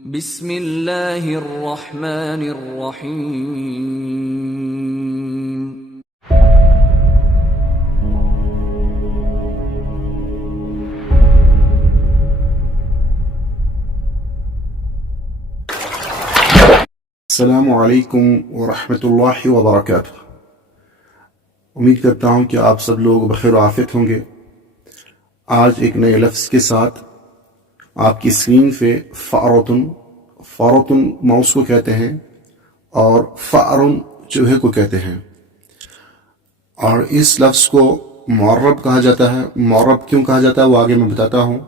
بسم اللہ الرحمن الرحیم۔ السلام علیکم ورحمۃ اللہ وبرکاتہ۔ امید کرتا ہوں کہ آپ سب لوگ بخیر و عافیت ہوں گے۔ آج ایک نئے لفظ کے ساتھ آپ کی اسکرین پہ فارتن ماؤس کو کہتے ہیں اور فأرن چوہے کو کہتے ہیں، اور اس لفظ کو معرب کہا جاتا ہے۔ معرب کیوں کہا جاتا ہے وہ آگے میں بتاتا ہوں۔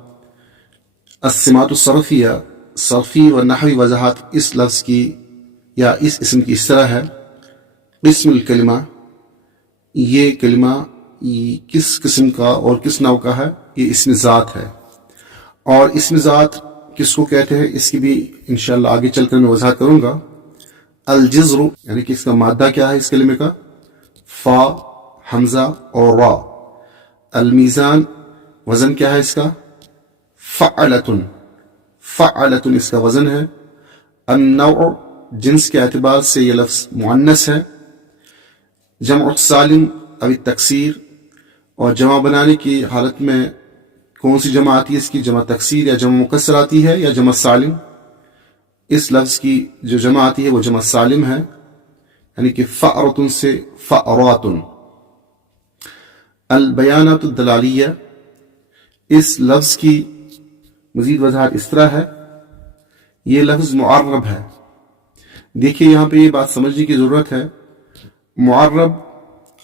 السمات الصرفیہ، صرفی و نحوی وضاحت اس لفظ کی یا اس اسم کی اس طرح ہے: اسم الکلمہ، یہ کلمہ کس قسم کا اور کس نوع کا ہے؟ یہ اسم ذات ہے۔ اور اسم ذات کس کو کہتے ہیں اس کی بھی انشاءاللہ آگے چل کر میں وضاحت کروں گا۔ الجزر یعنی کہ اس کا مادہ کیا ہے اس کلمے کا؟ فا، حمزہ اور را۔ المیزان وزن کیا ہے اس کا؟ فعلتن، فعلتن اس کا وزن ہے۔ النوع جنس کے اعتبار سے یہ لفظ مؤنث ہے۔ جمع السالم اب تکسیر، اور جمع بنانے کی حالت میں کون سی جمع آتی ہے اس کی؟ جمع تکسیر یا جمع مکسر آتی ہے یا جمع سالم؟ اس لفظ کی جو جمع آتی ہے وہ جمع سالم ہے، یعنی کہ فأرتن سے فأراتن۔ البیانات الدلالیہ، اس لفظ کی مزید وضاحت اس طرح ہے: یہ لفظ معرب ہے۔ دیکھیے یہاں پہ یہ بات سمجھنے کی ضرورت ہے، معرب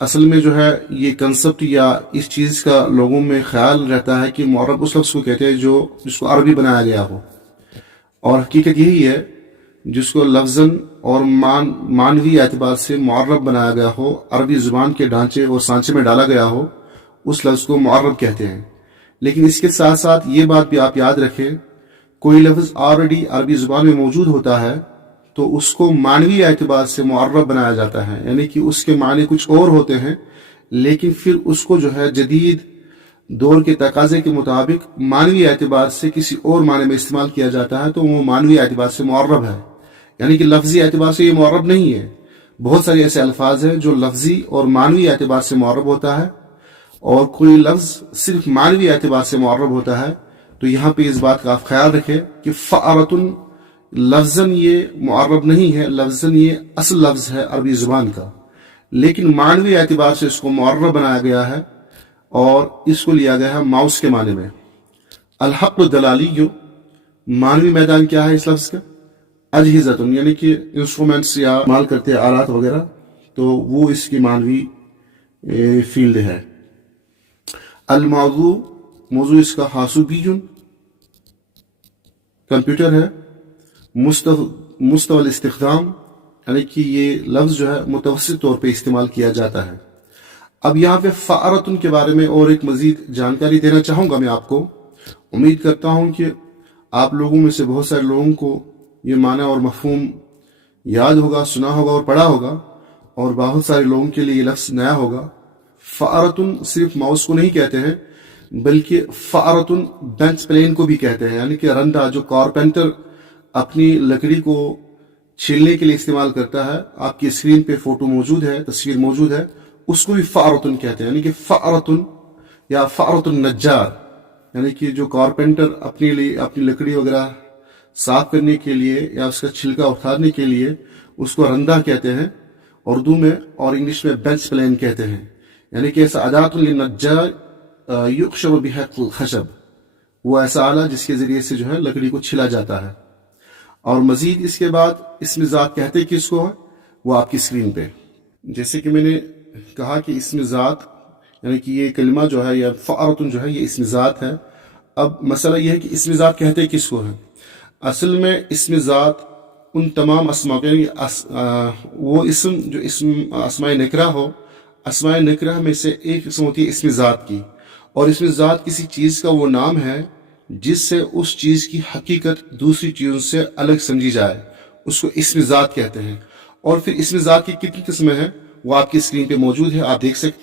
اصل میں جو ہے یہ کنسپٹ یا اس چیز کا لوگوں میں خیال رہتا ہے کہ معرب اس لفظ کو کہتے ہیں جس کو عربی بنایا گیا ہو، اور حقیقت یہی ہے جس کو لفظاً اور معنوی اعتبار سے معرب بنایا گیا ہو، عربی زبان کے ڈھانچے اور سانچے میں ڈالا گیا ہو، اس لفظ کو معرب کہتے ہیں۔ لیکن اس کے ساتھ ساتھ یہ بات بھی آپ یاد رکھیں، کوئی لفظ آلریڈی عربی زبان میں موجود ہوتا ہے تو اس کو معنوی اعتبار سے معرب بنایا جاتا ہے، یعنی کہ اس کے معنی کچھ اور ہوتے ہیں، لیکن پھر اس کو جو ہے جدید دور کے تقاضے کے مطابق معنوی اعتبار سے کسی اور معنی میں استعمال کیا جاتا ہے تو وہ معنوی اعتبار سے معرب ہے، یعنی کہ لفظی اعتبار سے یہ معرب نہیں ہے۔ بہت سارے ایسے الفاظ ہیں جو لفظی اور معنوی اعتبار سے معرب ہوتا ہے، اور کوئی لفظ صرف معنوی اعتبار سے معرب ہوتا ہے۔ تو یہاں پہ اس بات کا آپ خیال رکھیں کہ فأرتن لفظاً یہ معرب نہیں ہے، لفظاً یہ اصل لفظ ہے عربی زبان کا، لیکن معنوی اعتبار سے اس کو معرب بنایا گیا ہے اور اس کو لیا گیا ہے ماؤس کے معنی میں۔ الحق الدلالی، معنوی میدان کیا ہے اس لفظ کا؟ اجہزۃ، یعنی کہ انسٹرومنٹس یا استعمال کرتے آلات وغیرہ، تو وہ اس کی معنوی فیلڈ ہے۔ الموضوع، موضوع اس کا حاسوبی، کمپیوٹر ہے۔ مستوى الاستخدام، یعنی کہ یہ لفظ جو ہے متوسط طور پہ استعمال کیا جاتا ہے۔ اب یہاں پہ فأرتن کے بارے میں اور ایک مزید جانکاری دینا چاہوں گا میں آپ کو۔ امید کرتا ہوں کہ آپ لوگوں میں سے بہت سارے لوگوں کو یہ معنی اور مفہوم یاد ہوگا، سنا ہوگا اور پڑھا ہوگا، اور بہت سارے لوگوں کے لیے یہ لفظ نیا ہوگا۔ فأرتن صرف ماؤس کو نہیں کہتے ہیں، بلکہ فأرتن بینچ پلین کو بھی کہتے ہیں، یعنی کہ رندہ جو کارپینٹر اپنی لکڑی کو چھیلنے کے لیے استعمال کرتا ہے۔ آپ کی اسکرین پہ فوٹو موجود ہے، تصویر موجود ہے، اس کو بھی فأرتن کہتے ہیں، یعنی کہ فأرتن یا فأرت النجار، یعنی کہ جو کارپینٹر اپنی لکڑی وغیرہ صاف کرنے کے لیے یا اس کا چھلکا اتارنے کے لیے اس کو رندہ کہتے ہیں اردو میں، اور انگلش میں بینچ پلین کہتے ہیں، یعنی کہ ایسا اداۃ للنجار یقشر بها الخشب، وہ ایسا آلہ جس کے ذریعے سے جو ہے لکڑی کو چھلا جاتا ہے۔ اور مزید اس کے بعد اسم ذات کہتے کس کو ہے وہ آپ کی اسکرین پہ، جیسے کہ میں نے کہا کہ اسم ذات یعنی کہ یہ کلمہ جو ہے یا فأرتن جو ہے یہ اسم ذات ہے۔ اب مسئلہ یہ ہے کہ اسم ذات کہتے کس کو ہے؟ اصل میں اسم ذات ان تمام اسماء، یعنی وہ اسم جو اسم اسماء نکرہ ہو، اسماء نکرہ میں سے ایک قسم ہوتی ہے اسم ذات کی، اور اسم ذات کسی چیز کا وہ نام ہے جس سے اس چیز کی حقیقت دوسری چیزوں سے الگ سمجھی جائے، اس کو اسم ذات کہتے ہیں۔ اور پھر اسم ذات کی کتنی قسمیں ہیں وہ آپ کی اسکرین پہ موجود ہے، آپ دیکھ سکتے۔